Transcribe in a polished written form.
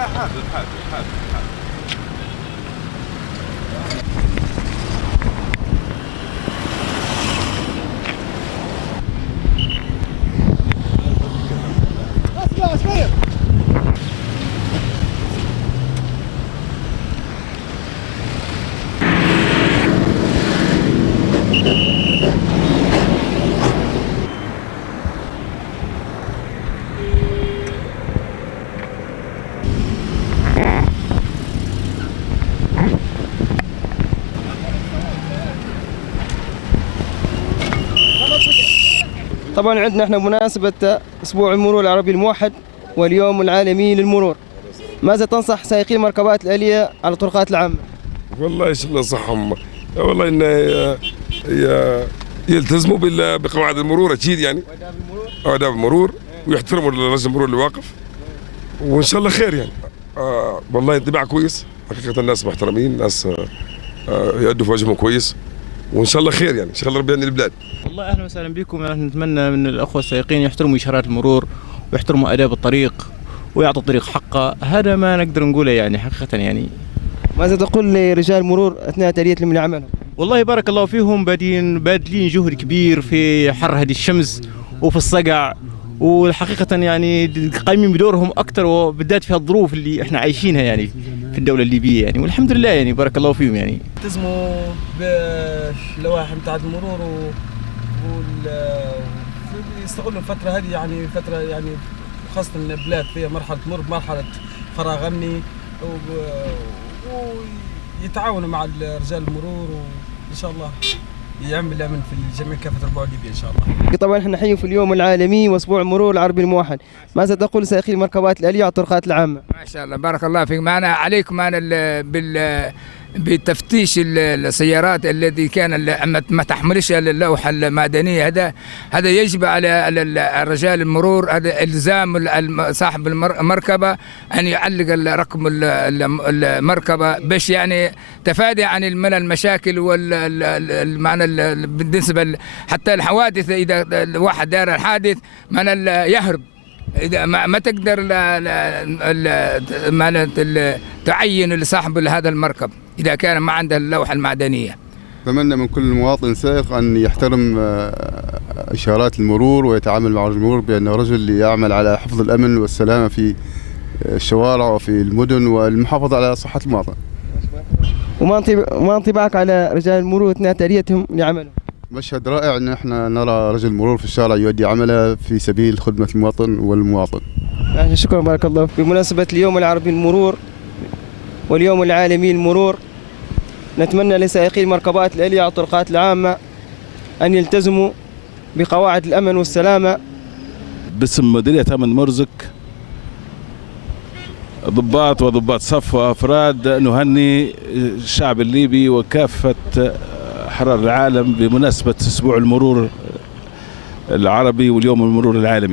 لا حاضر حاضر حاضر حاضر. طبعا عندنا احنا مناسبة أسبوع المرور العربي الموحد واليوم العالمي للمرور. ماذا تنصح سائقي المركبات الآلية على الطرقات العامة؟ والله ايش ننصحهم؟ والله انه يلتزموا بقواعد المرور اكيد يعني، آداب المرور، ويحترموا رجل المرور اللي واقف، وان شاء الله خير يعني. والله انطباع كويس حقيقة، الناس محترمين، ناس يؤدوا في واجبهم كويس، وان شاء الله خير يعني، ان شاء الله ربي يهني البلاد. والله اهلا وسهلا بكم. نحن نتمنى من الاخوه السائقين يحترموا اشارات المرور ويحترموا آداب الطريق ويعطوا الطريق حقه، هذا ما نقدر نقوله يعني حقيقه يعني. ماذا تقول لرجال المرور أثناء تأديتهم من عملهم؟ والله بارك الله فيهم، باذلين جهد كبير في حر هذه الشمس وفي الصقع، والحقيقه يعني قايمين بدورهم اكثر، وبالذات في الظروف اللي احنا عايشينها يعني في الدوله الليبيه يعني، والحمد لله يعني بارك الله فيهم يعني. التزموا باللوائح نتاع المرور يستغلوا الفترة هذه يعني فترة يعني، خاصة البلاد فيها مرحلة تمر بمرحلة فراغ أمني، ويتعاونوا مع رجال المرور، وإن شاء الله يعمل الأمن في جميع كافة ربوع ليبيا إن شاء الله. طبعا احنا نحيي في اليوم العالمي وأسبوع المرور العربي الموحد. ماذا تقول سائقي المركبات الآلية على الطرقات العامة؟ ما شاء الله بارك الله فيك. معنا عليكم معنا بتفتيش السيارات الذي كان ما تحملش اللوحه المعدنيه، هذا يجب على رجال المرور، هذا الزام صاحب المركبه ان يعلق رقم المركبه باش يعني تفادي عن من المشاكل والمعنى بالنسبه حتى الحوادث. اذا واحد دار الحادث من يهرب، إذا ما تقدر تعين لصاحب هذا المركب إذا كان ما عنده اللوحة المعدنية. أتمنى من كل مواطن سائق أن يحترم إشارات المرور ويتعامل مع رجل المرور بأنه رجل يعمل على حفظ الأمن والسلامة في الشوارع وفي المدن والمحافظة على صحة المواطن. وما انطباعك على رجال المرور أثناء تأديتهم لعملهم؟ مشهد رائع أن احنا نرى رجل المرور في الشارع يؤدي عمله في سبيل خدمة المواطن والمواطن. شكرا بارك الله. بمناسبة اليوم العربي للمرور واليوم العالمي للمرور، نتمنى لسائقي المركبات الآلية على الطرقات العامة أن يلتزموا بقواعد الأمن والسلامة. باسم مديرية أمن مرزق، ضباط وضباط صف وأفراد، نهني الشعب الليبي وكافة أحرار العالم بمناسبة أسبوع المرور العربي واليوم المرور العالمي.